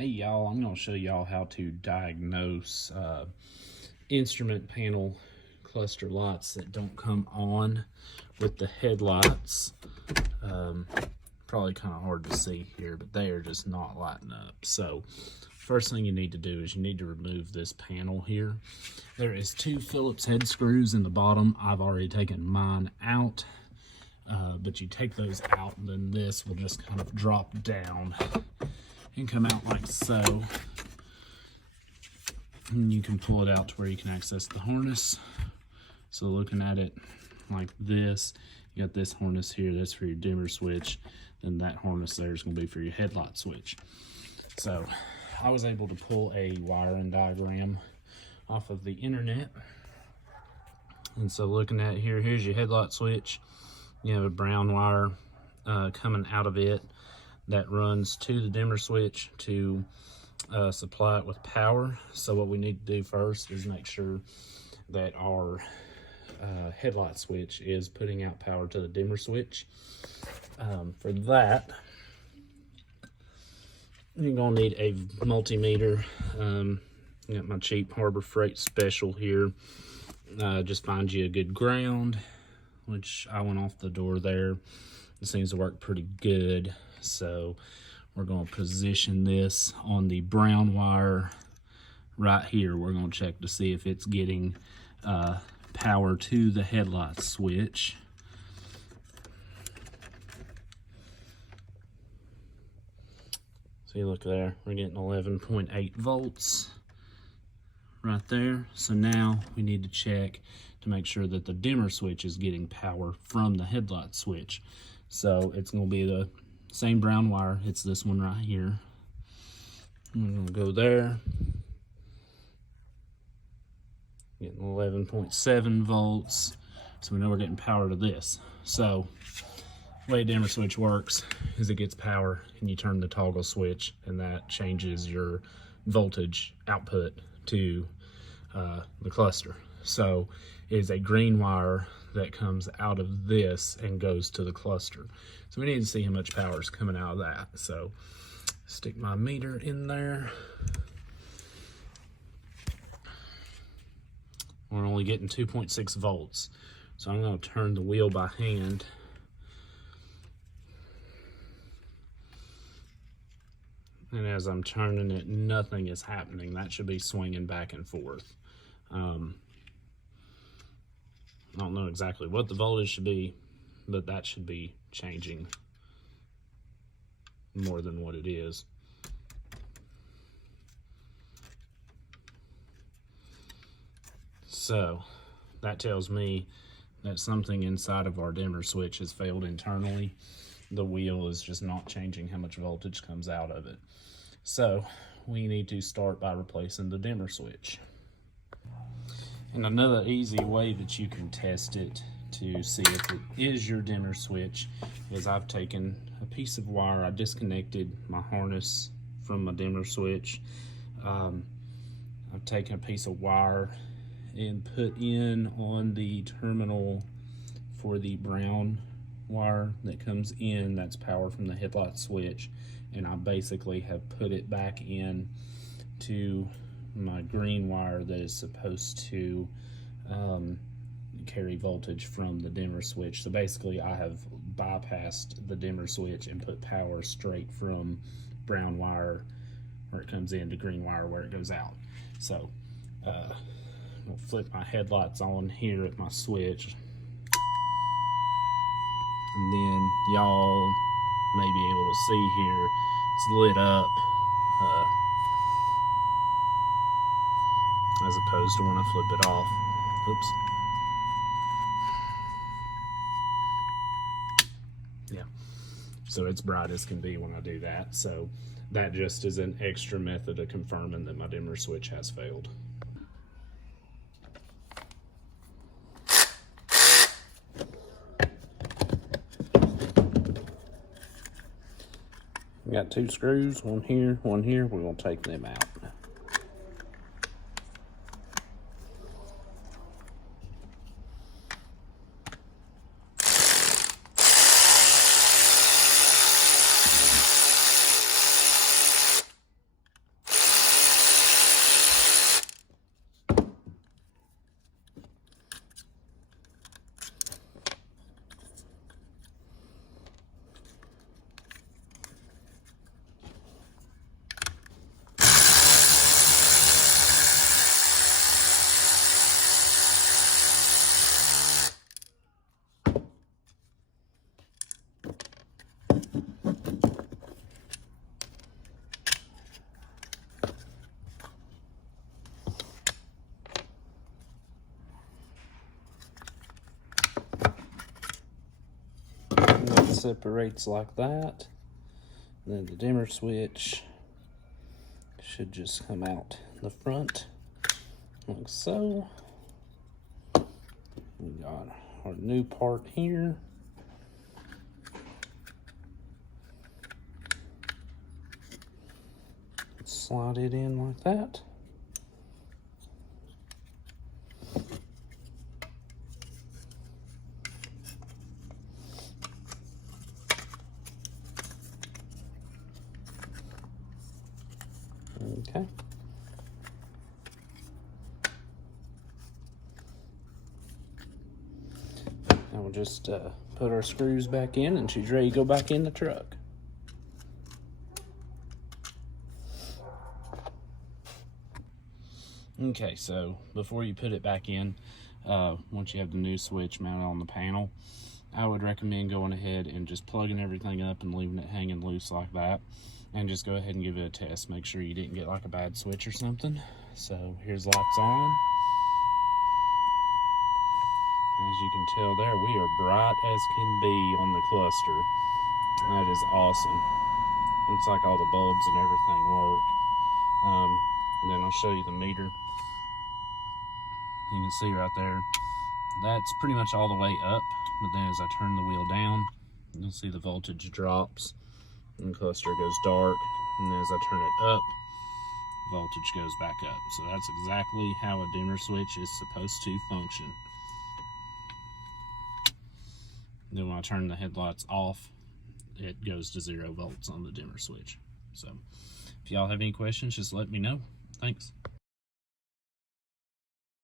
Hey y'all, I'm going to show y'all how to diagnose instrument panel cluster lights that don't come on with the headlights. Probably kind of hard to see here, but they are just not lighting up. So first thing you need to do is you need to remove this panel here. There is 2 Phillips head screws in the bottom. I've already taken mine out, but you take those out and then this will just kind of drop down and come out like so. And you can pull it out to where you can access the harness. So looking at it like this, you got this harness here, that's for your dimmer switch, then that harness there is going to be for your headlight switch. So I was able to pull a wiring diagram off of the internet. And so looking at here, here's your headlight switch. You have a brown wire coming out of it that runs to the dimmer switch to supply it with power. So what we need to do first is make sure that our headlight switch is putting out power to the dimmer switch. For that, you're gonna need a multimeter. I got my cheap Harbor Freight special here. Just find you a good ground, which I went off the door there. It seems to work pretty good. So we're going to position this on the brown wire right here. We're going to check to see if it's getting power to the headlight switch. See, look there, we're getting 11.8 volts right there. So now we need to check to make sure that the dimmer switch is getting power from the headlight switch. So it's going to be the same brown wire. It's this one right here. I'm going to go there. Getting 11.7 volts. So we know we're getting power to this. So the way a dimmer switch works is it gets power and you turn the toggle switch and that changes your voltage output to the cluster. So it is a green wire that comes out of this and goes to the cluster. So we need to see how much power is coming out of that. So stick my meter in there. We're only getting 2.6 volts. So I'm going to turn the wheel by hand. And as I'm turning it, nothing is happening. That should be swinging back and forth. I don't know exactly what the voltage should be, but that should be changing more than what it is. So that tells me that something inside of our dimmer switch has failed internally. The wheel is just not changing how much voltage comes out of it. So we need to start by replacing the dimmer switch. And another easy way that you can test it to see if it is your dimmer switch is I've taken a piece of wire. I disconnected my harness from my dimmer switch. I've taken a piece of wire and put in on the terminal for the brown wire that comes in, that's power from the headlight switch, and I basically have put it back in to my green wire that is supposed to carry voltage from the dimmer switch. So basically I have bypassed the dimmer switch and put power straight from brown wire where it comes in to green wire where it goes out. So I'll flip my headlights on here at my switch, and then y'all may be able to see here it's lit up as opposed to when I flip it off. Oops. Yeah, so it's bright as can be when I do that. So that just is an extra method of confirming that my dimmer switch has failed. Got 2 screws, one here, one here. We're going to take them out. separates like that. And then the dimmer switch should just come out the front like so. We got our new part here. Slide it in like that. Okay. Now we'll just put our screws back in and she's ready to go back in the truck. Okay, so before you put it back in, once you have the new switch mounted on the panel, I would recommend going ahead and just plugging everything up and leaving it hanging loose like that. And just go ahead and give it a test. Make sure you didn't get like a bad switch or something. So here's lights on. As you can tell there, we are bright as can be on the cluster. That is awesome. Looks like all the bulbs and everything work. And then I'll show you the meter. You can see right there, that's pretty much all the way up. But then as I turn the wheel down, you'll see the voltage drops. And the cluster goes dark, and then as I turn it up, voltage goes back up. So that's exactly how a dimmer switch is supposed to function. Then when I turn the headlights off, it goes to 0 volts on the dimmer switch. So if y'all have any questions, just let me know. Thanks.